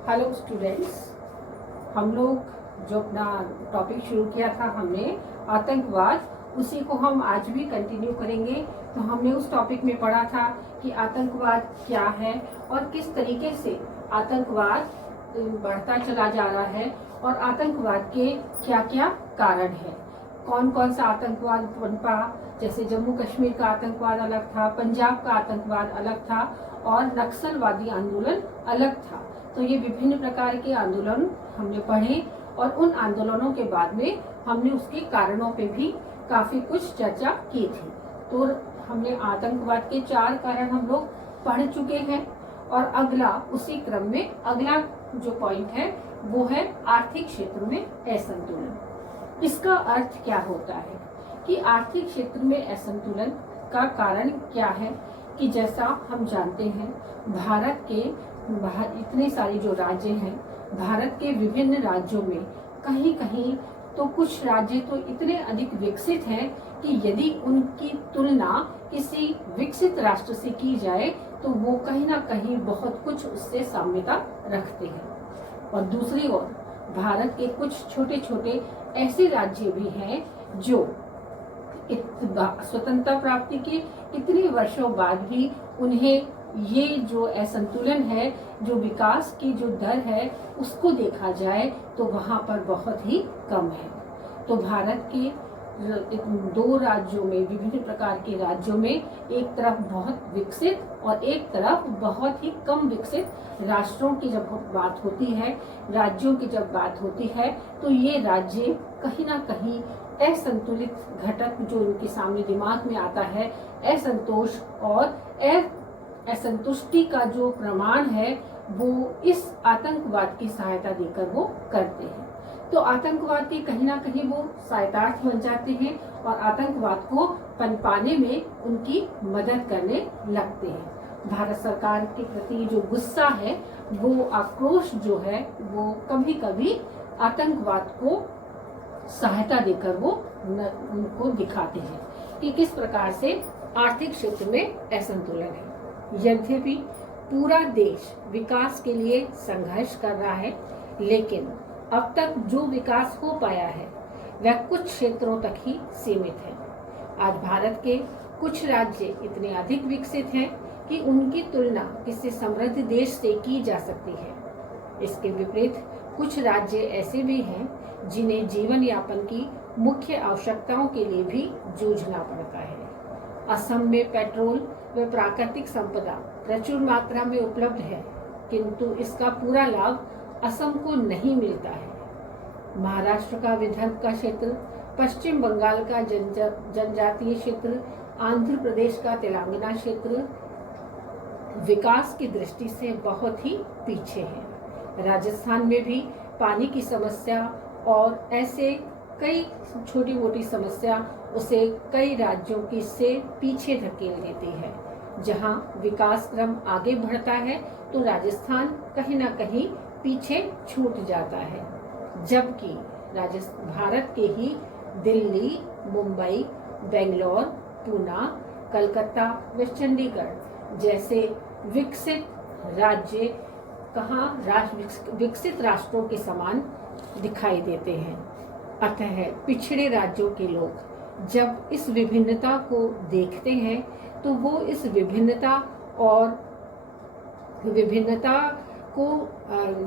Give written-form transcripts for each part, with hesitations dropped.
Hello students, हम लोग जो अपना टॉपिक शुरू किया था हमने आतंकवाद, उसी को हम आज भी कंटिन्यू करेंगे। तो हमने उस टॉपिक में पढ़ा था कि आतंकवाद क्या है और किस तरीके से आतंकवाद बढ़ता चला जा रहा है और आतंकवाद के क्या क्या कारण है। कौन कौन सा आतंकवाद पनपा, जैसे जम्मू कश्मीर का आतंकवाद अलग था, पंजाब का आतंकवाद अलग था और नक्सलवादी आंदोलन अलग था। तो ये विभिन्न प्रकार के आंदोलन हमने पढ़े और उन आंदोलनों के बाद में हमने उसके कारणों पे भी काफी कुछ चर्चा की थी। तो हमने आतंकवाद के 4 कारण हम लोग पढ़ चुके हैं और अगला उसी क्रम में अगला जो पॉइंट है वो है आर्थिक क्षेत्र में असंतुलन। इसका अर्थ क्या होता है कि आर्थिक क्षेत्र में असंतुलन का कारण क्या है कि जैसा हम जानते हैं भारत के इतने सारे जो राज्य हैं, भारत के विभिन्न राज्यों में कहीं कहीं तो कुछ राज्य तो इतने अधिक विकसित हैं कि यदि उनकी तुलना किसी विकसित राष्ट्र से की जाए तो वो कहीं ना कहीं बहुत कुछ उससे साम्यता रखते हैं। और दूसरी ओर भारत के कुछ छोटे छोटे ऐसे राज्य भी हैं जो स्वतंत्रता प्राप्ति के इतने वर्षों बाद भी उन्हें ये जो असंतुलन है, जो विकास की जो दर है, उसको देखा जाए तो वहाँ पर बहुत ही कम है। तो भारत के 2 राज्यों में, विभिन्न प्रकार के राज्यों में, एक तरफ बहुत विकसित और एक तरफ बहुत ही कम विकसित राष्ट्रों की जब बात होती है, राज्यों की जब बात होती है, तो ये राज्य कहीं ना कहीं असंतुलित घटक जो उनके सामने दिमाग में आता है, असंतोष और असंतुष्टि का जो प्रमाण है वो इस आतंकवाद की सहायता देकर वो करते हैं। तो आतंकवाद के कहीं ना कहीं वो सहायतार्थ बन जाते हैं और आतंकवाद को पनपाने में उनकी मदद करने लगते हैं। भारत सरकार के प्रति जो गुस्सा है, वो आक्रोश जो है, वो कभी कभी आतंकवाद को सहायता देकर वो उनको दिखाते हैं कि किस प्रकार से आर्थिक क्षेत्र में असंतुलन है। यद्यपि पूरा देश विकास के लिए संघर्ष कर रहा है, लेकिन अब तक जो विकास हो पाया है वह कुछ क्षेत्रों तक ही सीमित है। आज भारत के कुछ राज्य इतने अधिक विकसित हैं कि उनकी तुलना किसी समृद्ध देश से की जा सकती है। इसके विपरीत कुछ राज्य ऐसे भी हैं जिन्हें जीवन यापन की मुख्य आवश्यकताओं के लिए भी जूझना पड़ता है। असम में पेट्रोल व प्राकृतिक संपदा प्रचुर मात्रा में उपलब्ध है, किंतु इसका पूरा लाभ असम को नहीं मिलता है। महाराष्ट्र का विदर्भ का क्षेत्र, पश्चिम बंगाल का जनजातीय क्षेत्र, आंध्र प्रदेश का तेलंगाना क्षेत्र विकास की दृष्टि से बहुत ही पीछे है। राजस्थान में भी पानी की समस्या और ऐसे कई छोटी मोटी समस्या उसे कई राज्यों की से पीछे धकेल देती है। जहां विकास क्रम आगे बढ़ता है तो राजस्थान कहीं ना कहीं पीछे छूट जाता है, जबकि भारत के ही दिल्ली, मुंबई, बेंगलोर, पूना, कलकत्ता व चंडीगढ़ जैसे विकसित राज्य विकसित राष्ट्रों के समान दिखाई देते हैं। अतः पिछड़े राज्यों के लोग जब इस विभिन्नता को देखते हैं तो वो इस विभिन्नता को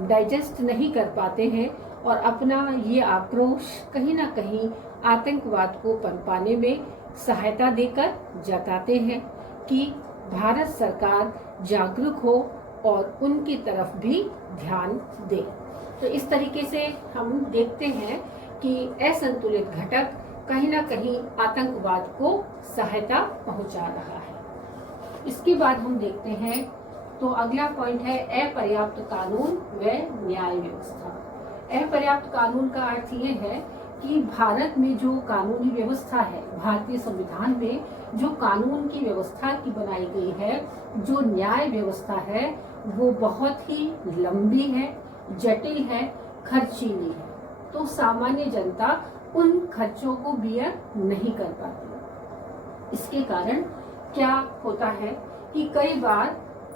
डाइजेस्ट नहीं कर पाते हैं और अपना ये आक्रोश कहीं ना कहीं आतंकवाद को पनपाने में सहायता देकर जताते हैं कि भारत सरकार जागरूक हो और उनकी तरफ भी ध्यान दे। तो इस तरीके से हम देखते हैं कि असंतुलित घटक कहीं ना कहीं आतंकवाद को सहायता पहुंचा रहा है। इसके बाद हम देखते हैं तो अगला पॉइंट है अपर्याप्त कानून व न्याय व्यवस्था। अपर्याप्त कानून का अर्थ ये है कि भारत में जो कानूनी व्यवस्था है, भारतीय संविधान में जो कानून की व्यवस्था की बनाई गई है, जो न्याय व्यवस्था है, वो बहुत ही लंबी है, जटिल है, खर्चीली है। तो सामान्य जनता उन खर्चों को बियर नहीं कर पाती। इसके कारण क्या होता है कि कई बार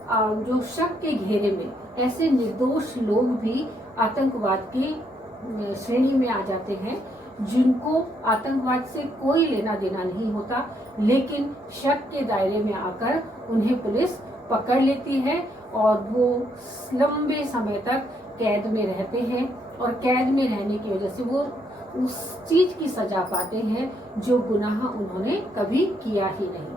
जो शक के घेरे में ऐसे निर्दोष लोग भी आतंकवाद के श्रेणी में आ जाते हैं, जिनको आतंकवाद से कोई लेना देना नहीं होता, लेकिन शक के दायरे में आकर उन्हें पुलिस पकड़ लेती है और वो लंबे समय तक कैद में रहते हैं और कैद में रहने की वजह से वो उस चीज की सजा पाते हैं जो गुनाह उन्होंने कभी किया ही नहीं।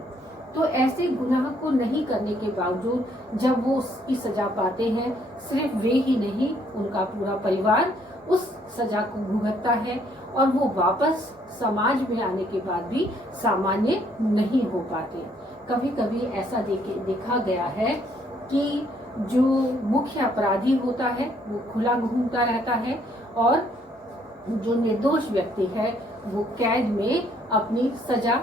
तो ऐसे गुनाह को नहीं करने के बावजूद जब वो उसकी सजा पाते हैं, सिर्फ वे ही नहीं, उनका पूरा परिवार उस सजा को भुगतता है और वो वापस समाज में आने के बाद भी सामान्य नहीं हो पाते। कभी कभी ऐसा देखा गया है कि जो मुख्य अपराधी होता है वो खुला घूमता रहता है और जो निर्दोष व्यक्ति है वो कैद में अपनी सजा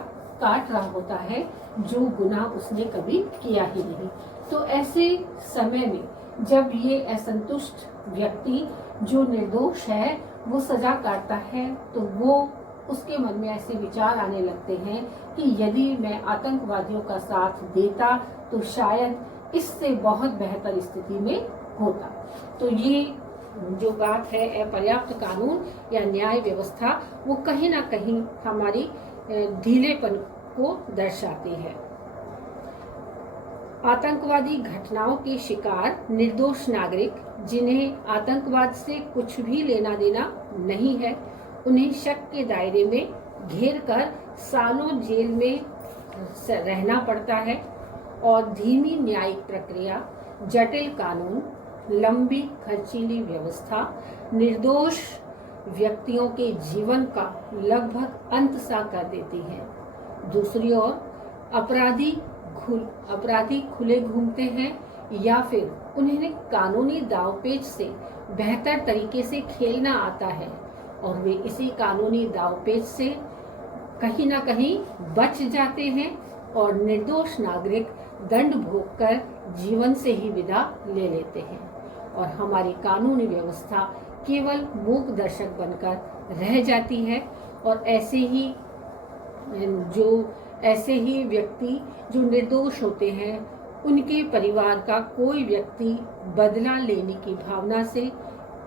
काट रहा होता है, जो गुनाह उसने कभी किया ही नहीं। तो ऐसे समय में जब ये असंतुष्ट व्यक्ति जो निर्दोष है वो सजा काटता है, तो वो उसके मन में ऐसे विचार आने लगते हैं कि यदि मैं आतंकवादियों का साथ देता तो शायद इससे बहुत बेहतर स्थिति में होता। तो ये जो बात है अपर्याप्त कानून या न्याय व्यवस्था, वो कहीं ना कहीं हमारी ढीलेपन को दर्शाती है। आतंकवादी घटनाओं के शिकार निर्दोष नागरिक, जिन्हें आतंकवाद से कुछ भी लेना देना नहीं है, उन्हें शक के दायरे में घेर कर सालों जेल में रहना पड़ता है और धीमी न्यायिक प्रक्रिया, जटिल कानून, लंबी खर्चीली व्यवस्था निर्दोष व्यक्तियों के जीवन का लगभग अंत सा कर देती है। दूसरी ओर अपराधी खुले घूमते हैं या फिर उन्हें कानूनी दावपेच से बेहतर तरीके से खेलना आता है और वे इसी कानूनी दावपेच से कहीं ना कहीं बच जाते हैं और निर्दोष नागरिक दंड भोगकर जीवन से ही विदा ले लेते हैं और हमारी कानूनी व्यवस्था केवल मूक दर्शक बनकर रह जाती है। और ऐसे ही व्यक्ति जो निर्दोष होते हैं, उनके परिवार का कोई व्यक्ति बदला लेने की भावना से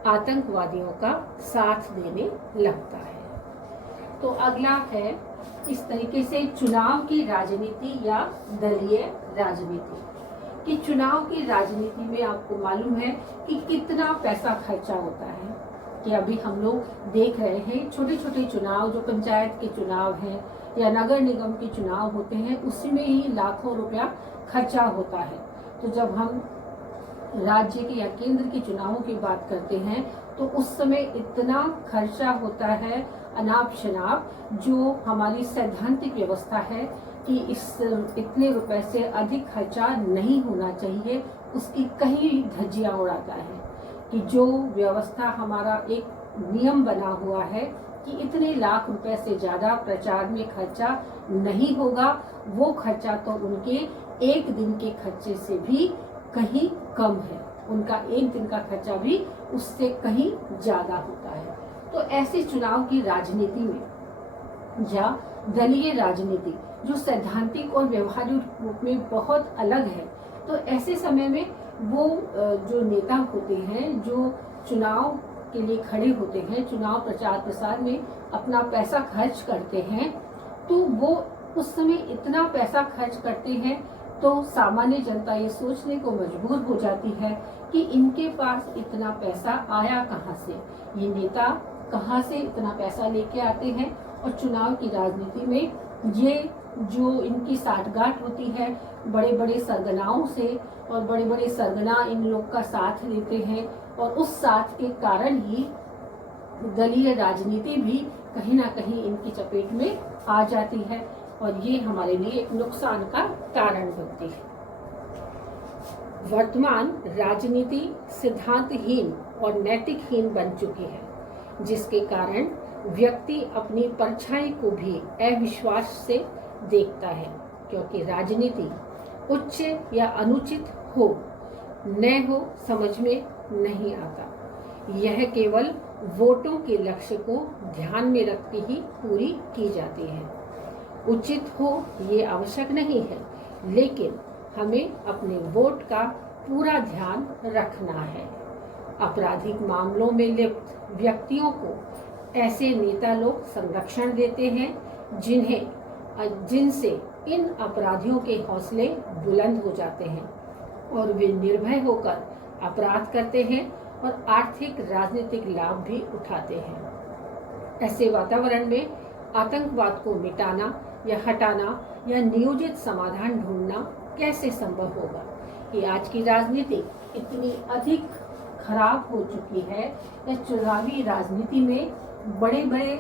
आतंकवादियों का साथ देने लगता है। तो अगला है इस तरीके से चुनाव की राजनीति या दलीय राजनीति। कि चुनाव की राजनीति में आपको मालूम है कि कितना पैसा खर्चा होता है। कि अभी हम लोग देख रहे हैं छोटे छोटे चुनाव, जो पंचायत के चुनाव हैं या नगर निगम के चुनाव होते हैं, उसमें ही लाखों रुपया खर्चा होता है। तो जब हम राज्य के या केंद्र के चुनावों की बात करते हैं तो उस समय इतना खर्चा होता है अनाप शनाप, जो हमारी सैद्धांतिक व्यवस्था है कि इतने रुपए से अधिक खर्चा नहीं होना चाहिए, उसकी कहीं धज्जियां उड़ाता है। कि जो व्यवस्था हमारा एक नियम बना हुआ है कि इतने लाख रुपए से ज्यादा प्रचार में खर्चा नहीं होगा, वो खर्चा तो उनके एक दिन के खर्चे से भी कहीं कम है। उनका एक दिन का खर्चा भी उससे कहीं ज्यादा होता है। तो ऐसे चुनाव की राजनीति में या दलीय राजनीति, जो सैद्धांतिक और व्यवहारिक रूप में बहुत अलग है, तो ऐसे समय में वो जो नेता होते हैं, जो चुनाव के लिए खड़े होते हैं, चुनाव प्रचार प्रसार में अपना पैसा खर्च करते हैं, तो वो उस समय इतना पैसा खर्च करते हैं तो सामान्य जनता ये सोचने को मजबूर हो जाती है कि इनके पास इतना पैसा आया कहाँ से, ये नेता कहाँ से इतना पैसा लेके आते हैं। और चुनाव की राजनीति में ये जो इनकी साठगांठ होती है बड़े बड़े सरगनाओं से, और बड़े बड़े सरगना इन लोग का साथ लेते हैं, और उस साथ के कारण ही दलीय राजनीति भी कहीं ना कहीं इनकी चपेट में आ जाती है और ये हमारे लिए नुकसान का कारण बनती है। वर्तमान राजनीति सिद्धांतहीन और नैतिकहीन बन चुकी है, जिसके कारण व्यक्ति अपनी परछाई को भी अविश्वास से देखता है, क्योंकि राजनीति उच्च या अनुचित हो न हो समझ में नहीं आता। यह केवल वोटों के लक्ष्य को ध्यान में रख के ही पूरी की जाती है। उचित हो ये आवश्यक नहीं है, लेकिन हमें अपने वोट का पूरा ध्यान रखना है। आपराधिक मामलों में लिप्त व्यक्तियों को ऐसे नेता लोग संरक्षण देते हैं जिनसे इन अपराधियों के हौसले बुलंद हो जाते हैं और वे निर्भय होकर अपराध करते हैं और आर्थिक राजनीतिक लाभ भी उठाते हैं। ऐसे वातावरण में आतंकवाद को मिटाना या हटाना या नियोजित समाधान ढूंढना कैसे संभव होगा कि आज की राजनीति इतनी अधिक खराब हो चुकी है। या चुनावी राजनीति में बड़े बड़े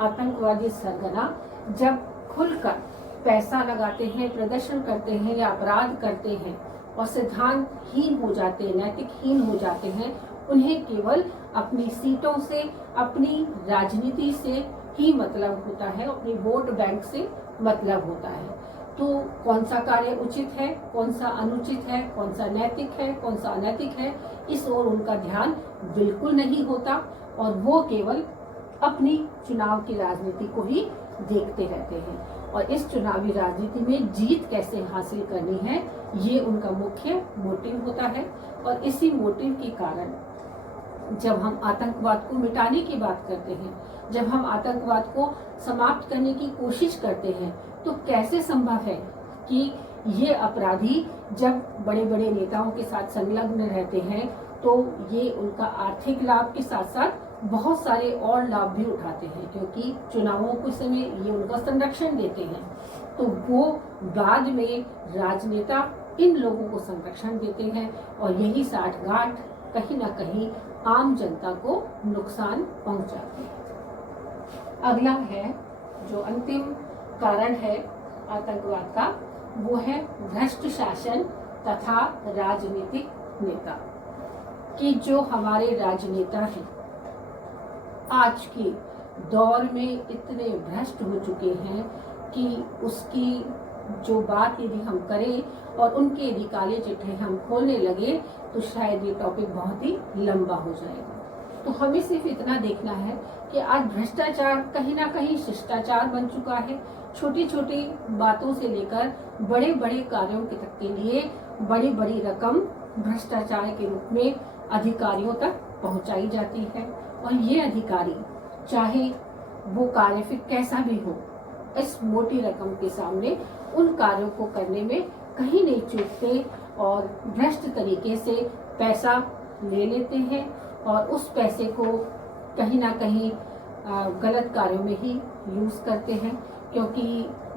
आतंकवादी सरगना जब खुलकर पैसा लगाते हैं, प्रदर्शन करते हैं या अपराध करते हैं और सिद्धांतहीन हो जाते हैं, नैतिकहीन हो जाते हैं, उन्हें केवल अपनी सीटों से, अपनी राजनीति से ही मतलब होता है, अपनी वोट बैंक से मतलब होता है। तो कौन सा कार्य उचित है, कौन सा अनुचित है, कौन सा नैतिक है, कौन सा अनैतिक है, इस ओर उनका ध्यान बिल्कुल नहीं होता और वो केवल अपनी चुनाव की राजनीति को ही देखते रहते हैं। और इस चुनावी राजनीति में जीत कैसे हासिल करनी है, ये उनका मुख्य मोटिव होता है। और इसी मोटिव के कारण जब हम आतंकवाद को मिटाने की बात करते हैं, जब हम आतंकवाद को समाप्त करने की कोशिश करते हैं, तो कैसे संभव है कि ये अपराधी जब बड़े बड़े नेताओं के साथ संलग्न रहते हैं तो ये उनका आर्थिक लाभ के साथ साथ बहुत सारे और लाभ भी उठाते हैं, क्योंकि चुनावों के समय ये उनका संरक्षण देते हैं। तो वो बाद में राजनेता इन लोगों को संरक्षण देते हैं और यही साठगांठ कहीं ना कहीं आम जनता को नुकसान पहुंचाती है। अगला है जो अंतिम कारण है आतंकवाद का, वो है भ्रष्ट शासन तथा राजनीतिक नेता। कि जो हमारे राजनेता हैं आज के दौर में इतने भ्रष्ट हो चुके हैं कि उसकी जो बात यदि हम करें और उनके यदि काले चिट्ठे हम खोलने लगे तो शायद ये टॉपिक बहुत ही लंबा हो जाएगा। तो हमें सिर्फ इतना देखना है कि आज भ्रष्टाचार कहीं ना कहीं शिष्टाचार बन चुका है। छोटी छोटी बातों से लेकर बड़े बड़े कार्यों तक के लिए बड़ी बड़ी रकम भ्रष्टाचार के रूप में अधिकारियों तक पहुंचाई जाती है और ये अधिकारी चाहे वो कार्य फिर कैसा भी हो, इस मोटी रकम के सामने उन कार्यों को करने में कहीं नहीं चूकते और भ्रष्ट तरीके से पैसा ले लेते हैं और उस पैसे को कहीं ना कहीं गलत कार्यों में ही यूज करते हैं। क्योंकि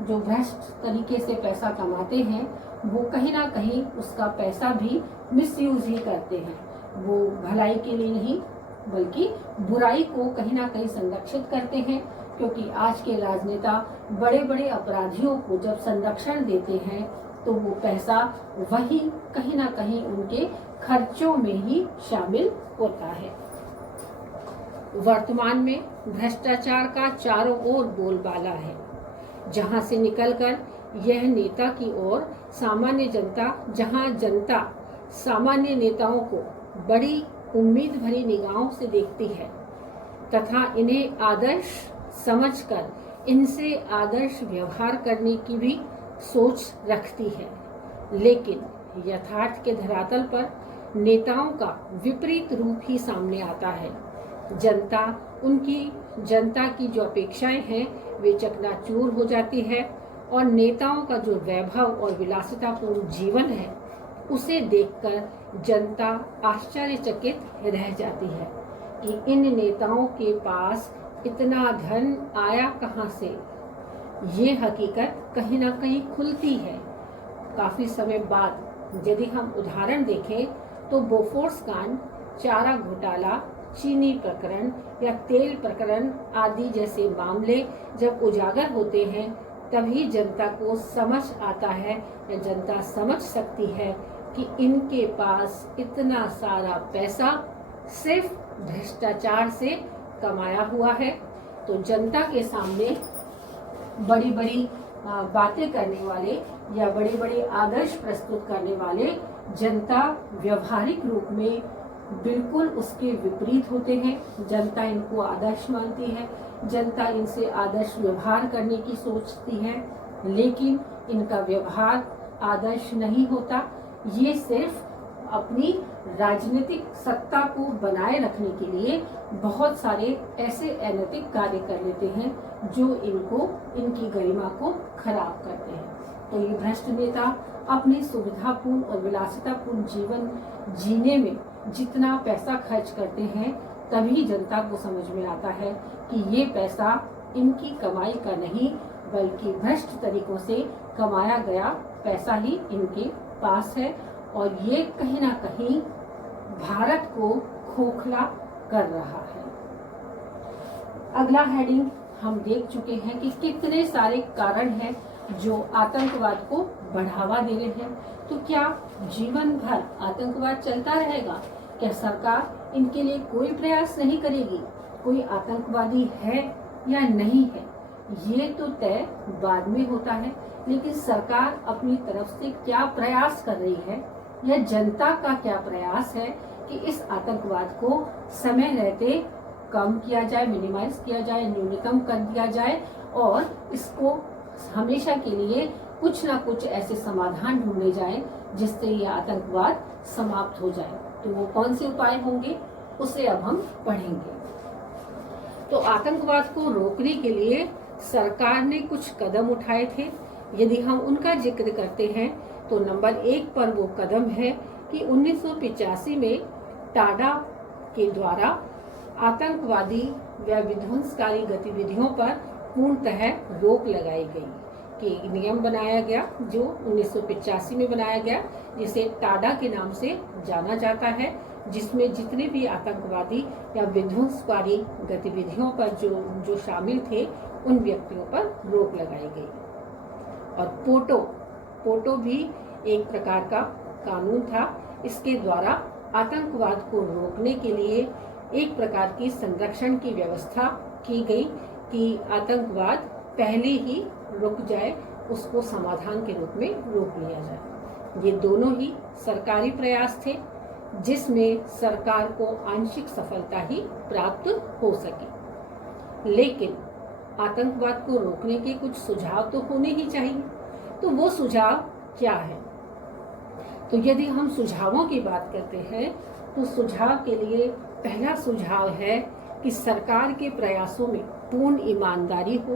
जो भ्रष्ट तरीके से पैसा कमाते हैं वो कहीं ना कहीं उसका पैसा भी मिसयूज ही करते हैं। वो भलाई के लिए नहीं बल्कि बुराई को कहीं ना कहीं संरक्षित करते हैं। क्योंकि आज के राजनेता बड़े बड़े अपराधियों को जब संरक्षण देते हैं तो वो पैसा वही कहीं ना कहीं उनके खर्चों में ही शामिल होता है। वर्तमान में भ्रष्टाचार का चारों ओर बोलबाला है, जहां से निकलकर यह नेता की ओर सामान्य जनता, जहां जनता सामान्य नेताओं को बड़ी उम्मीद भरी निगाहों से देखती है तथा इन्हें आदर्श समझकर इनसे आदर्श व्यवहार करने की भी सोच रखती है। लेकिन यथार्थ के धरातल पर नेताओं का विपरीत रूप ही सामने आता है। जनता की जो अपेक्षाएं हैं वे चकनाचूर हो जाती है और नेताओं का जो वैभव और विलासितापूर्ण जीवन है उसे देखकर जनता आश्चर्यचकित रह जाती है कि इन नेताओं के पास इतना धन आया कहां से। ये हकीकत कहीं ना कहीं खुलती है। काफी समय बाद यदि हम उदाहरण देखें तो बोफोर्स कांड, चारा घोटाला, चीनी प्रकरण या तेल प्रकरण आदि जैसे मामले जब उजागर होते हैं तभी जनता को समझ आता है या जनता समझ सकती है कि इनके पास इतना सारा पैसा सिर्फ भ्रष्टाचार से कमाया हुआ है। तो जनता के सामने बड़ी बड़ी बातें करने वाले या बड़े बड़े आदर्श प्रस्तुत करने वाले जनता व्यवहारिक रूप में बिल्कुल उसके विपरीत होते हैं। जनता इनको आदर्श मानती है, जनता इनसे आदर्श व्यवहार करने की सोचती है, लेकिन इनका व्यवहार आदर्श नहीं होता। ये सिर्फ अपनी राजनीतिक सत्ता को बनाए रखने के लिए बहुत सारे ऐसे अनैतिक कार्य कर लेते हैं जो इनकी गरिमा को खराब करते हैं। तो ये भ्रष्ट नेता अपने सुविधापूर्ण और विलासितापूर्ण जीवन जीने में जितना पैसा खर्च करते हैं, तभी जनता को समझ में आता है कि ये पैसा इनकी कमाई का नहीं बल्कि भ्रष्ट तरीकों से कमाया गया पैसा ही इनके पास है, और ये कहीं ना कहीं भारत को खोखला कर रहा है। अगला हेडिंग हम देख चुके हैं कि कितने सारे कारण हैं जो आतंकवाद को बढ़ावा दे रहे हैं। तो क्या जीवन भर आतंकवाद चलता रहेगा? क्या सरकार इनके लिए कोई प्रयास नहीं करेगी? कोई आतंकवादी है या नहीं है, ये तो तय बाद में होता है, लेकिन सरकार अपनी तरफ से क्या प्रयास कर रही है या जनता का क्या प्रयास है कि इस आतंकवाद को समय रहते कम किया जाए, मिनिमाइज किया जाए, न्यूनतम कर दिया जाए, और इसको हमेशा के लिए कुछ ना कुछ ऐसे समाधान ढूंढे जाए जिससे ये आतंकवाद समाप्त हो जाए। तो वो कौन से उपाय होंगे उसे अब हम पढ़ेंगे। तो आतंकवाद को रोकने के लिए सरकार ने कुछ कदम उठाए थे। यदि हम उनका जिक्र करते हैं तो नंबर 1 पर वो कदम है कि 1985 में टाडा के द्वारा आतंकवादी व विध्वंसकारी गतिविधियों पर पूर्णतः रोक लगाई गई, कि एक नियम बनाया गया जो 1985 में बनाया गया, जिसे टाडा के नाम से जाना जाता है, जिसमें जितने भी आतंकवादी या विध्वंसकारी गतिविधियों पर जो शामिल थे उन व्यक्तियों पर रोक लगाई गई। और पोटो भी एक प्रकार का कानून था। इसके द्वारा आतंकवाद को रोकने के लिए एक प्रकार की संरक्षण की व्यवस्था की गई कि आतंकवाद पहले ही रुक जाए, उसको समाधान के रूप में रोक लिया जाए। ये दोनों ही सरकारी प्रयास थे जिसमें सरकार को आंशिक सफलता ही प्राप्त हो सकी। लेकिन आतंकवाद को रोकने के कुछ सुझाव तो होने ही चाहिए। तो वो सुझाव क्या है? तो यदि हम सुझावों की बात करते हैं तो सुझाव के लिए पहला सुझाव है कि सरकार के प्रयासों में पूर्ण ईमानदारी हो,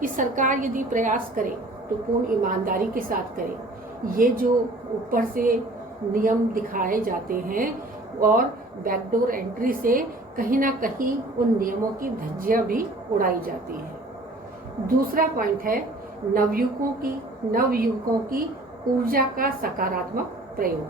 कि सरकार यदि प्रयास करे तो पूर्ण ईमानदारी के साथ करे। ये जो ऊपर से नियम दिखाए जाते हैं और बैकडोर एंट्री से कहीं ना कहीं उन नियमों की धज्जियां भी उड़ाई जाती है। दूसरा पॉइंट है नवयुवकों की ऊर्जा का सकारात्मक प्रयोग,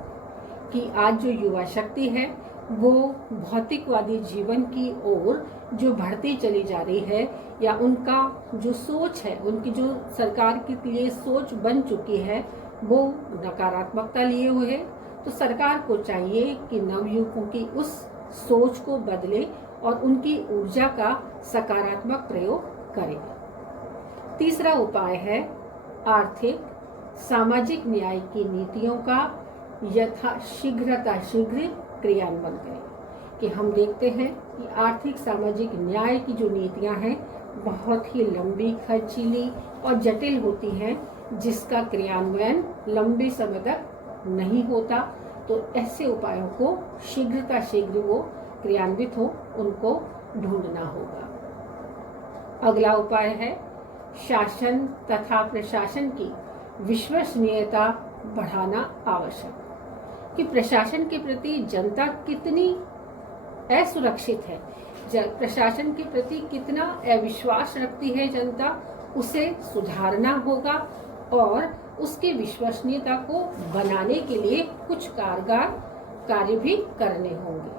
कि आज जो युवा शक्ति है वो भौतिकवादी जीवन की ओर जो बढ़ती चली जा रही है, या उनका जो सोच है, उनकी जो सरकार के लिए सोच बन चुकी है, वो नकारात्मकता लिए हुए है। तो सरकार को चाहिए कि नवयुवकों की उस सोच को बदले और उनकी ऊर्जा का सकारात्मक प्रयोग करे। तीसरा उपाय है आर्थिक सामाजिक न्याय की नीतियों का शीघ्र क्रियान्वयन करें। कि हम देखते हैं कि आर्थिक सामाजिक न्याय की जो नीतियां हैं बहुत ही लंबी, खर्चीली और जटिल होती हैं, जिसका क्रियान्वयन लंबे समय तक नहीं होता। तो ऐसे उपायों को शीघ्र वो क्रियान्वित हो, उनको ढूंढना होगा। अगला उपाय है शासन तथा प्रशासन की विश्वसनीयता बढ़ाना आवश्यक, कि प्रशासन के प्रति जनता कितनी असुरक्षित है, प्रशासन के प्रति कितना अविश्वास रखती है जनता, उसे सुधारना होगा और उसकी विश्वसनीयता को बनाने के लिए कुछ कारगर कार्य भी करने होंगे।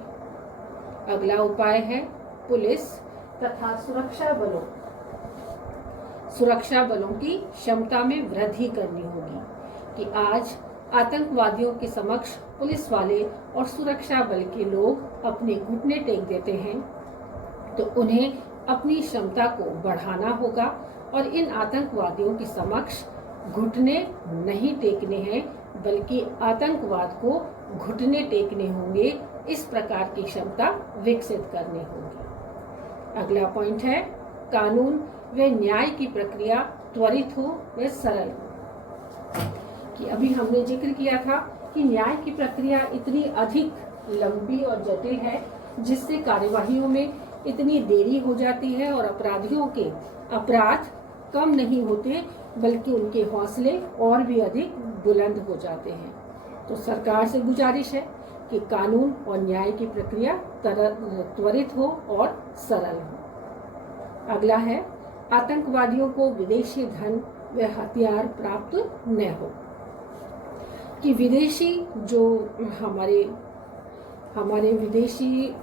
अगला उपाय है पुलिस तथा सुरक्षा बलों की क्षमता में वृद्धि करनी होगी, कि आज आतंकवादियों के समक्ष पुलिस वाले और सुरक्षा बल के लोग अपने घुटने टेक देते हैं, तो उन्हें अपनी क्षमता को बढ़ाना होगा और इन आतंकवादियों के समक्ष घुटने नहीं टेकने हैं, बल्कि आतंकवाद को घुटने टेकने होंगे। इस प्रकार की क्षमता विकसित करनी होगी। अगला पॉइंट है कानून व न्याय की प्रक्रिया त्वरित हो व सरल हो। कि अभी हमने जिक्र किया था कि न्याय की प्रक्रिया इतनी अधिक लंबी और जटिल है जिससे कार्यवाहियों में इतनी देरी हो जाती है और अपराधियों के अपराध कम नहीं होते बल्कि उनके हौसले और भी अधिक बुलंद हो जाते हैं। तो सरकार से गुजारिश है कि कानून और न्याय की प्रक्रिया त्वरित हो और सरल हो। अगला है आतंकवादियों को विदेशी धन व हथियार प्राप्त न हो। कि विदेशी जो हमारे विदेशी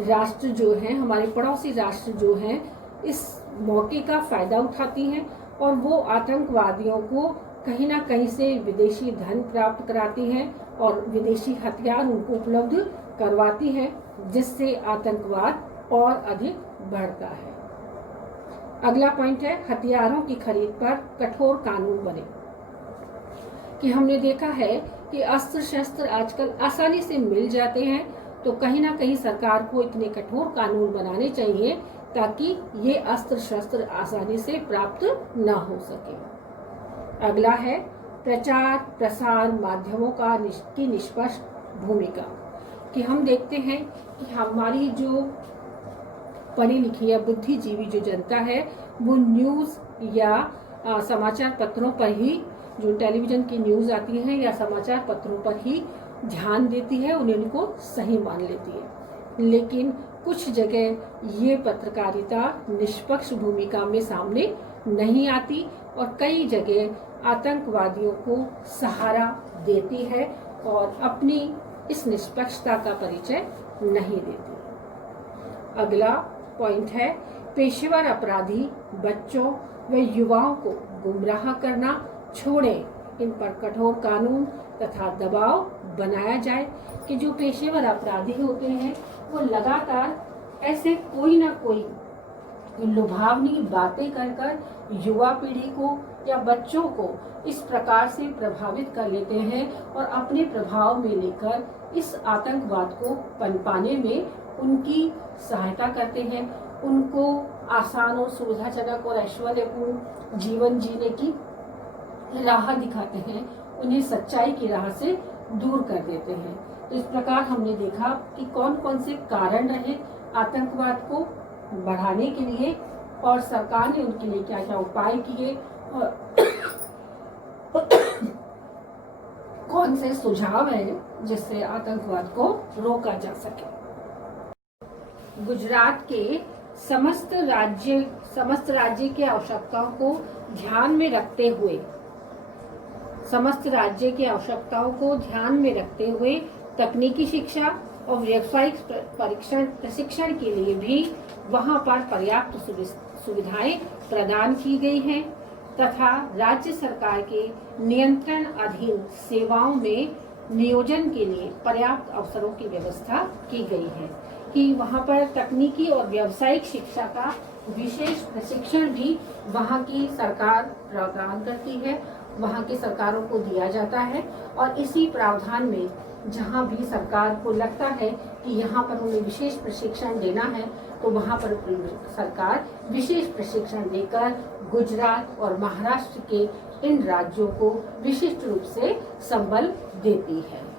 राष्ट्र जो हैं, हमारे पड़ोसी राष्ट्र जो हैं, इस मौके का फायदा उठाती हैं और वो आतंकवादियों को कहीं ना कहीं से विदेशी धन प्राप्त कराती हैं और विदेशी हथियार उनको उपलब्ध करवाती हैं, जिससे आतंकवाद और अधिक बढ़ता है। अगला पॉइंट है हथियारों की खरीद पर कठोर कानून बने। कि हमने देखा है कि अस्त्र शस्त्र आजकल आसानी से मिल जाते हैं, तो कहीं ना कहीं सरकार को इतने कठोर कानून बनाने चाहिए ताकि ये अस्त्र शस्त्र आसानी से प्राप्त न हो सके। अगला है प्रचार प्रसार माध्यमों की निष्पक्ष भूमिका। कि हम देखते हैं कि हमारी जो पढ़ी लिखी या बुद्धिजीवी जो जनता है वो न्यूज़ या समाचार पत्रों पर ही, जो टेलीविज़न की न्यूज़ आती है या समाचार पत्रों पर ही ध्यान देती है, उन्हें उनको सही मान लेती है। लेकिन कुछ जगह ये पत्रकारिता निष्पक्ष भूमिका में सामने नहीं आती और कई जगह आतंकवादियों को सहारा देती है और अपनी इस निष्पक्षता का परिचय नहीं देती। अगला पॉइंट है पेशेवर अपराधी बच्चों व युवाओं को गुमराह करना छोड़ें, इन पर कठोर कानून तथा दबाव बनाया जाए। कि जो पेशेवर अपराधी होते हैं वो लगातार ऐसे कोई ना कोई लुभावनी बातें कर युवा पीढ़ी को या बच्चों को इस प्रकार से प्रभावित कर लेते हैं और अपने प्रभाव में लेकर इस आतंकवाद को पनपाने में उनकी सहायता करते हैं, उनको आसान और सुविधाजनक और ऐश्वर्यपूर्ण जीवन जीने की राह दिखाते हैं, उन्हें सच्चाई की राह से दूर कर देते हैं। तो इस प्रकार हमने देखा कि कौन कौन से कारण रहे आतंकवाद को बढ़ाने के लिए और सरकार ने उनके लिए क्या क्या उपाय किए और कौन से सुझाव हैं जिससे आतंकवाद को रोका जा सके। गुजरात के समस्त राज्य की आवश्यकताओं को ध्यान में रखते हुए तकनीकी शिक्षा और व्यावसायिक प्रशिक्षण के लिए भी वहां पर पर्याप्त सुविधाएं प्रदान की गई हैं तथा राज्य सरकार के नियंत्रण अधीन सेवाओं में नियोजन के लिए पर्याप्त अवसरों की व्यवस्था की गई है। कि वहां पर तकनीकी और व्यावसायिक शिक्षा का विशेष प्रशिक्षण भी वहां की सरकार प्रदान करती है, वहां की सरकारों को दिया जाता है और इसी प्रावधान में जहां भी सरकार को लगता है कि यहाँ पर उन्हें विशेष प्रशिक्षण देना है तो वहां पर सरकार विशेष प्रशिक्षण देकर गुजरात और महाराष्ट्र के इन राज्यों को विशिष्ट रूप से संबल देती है।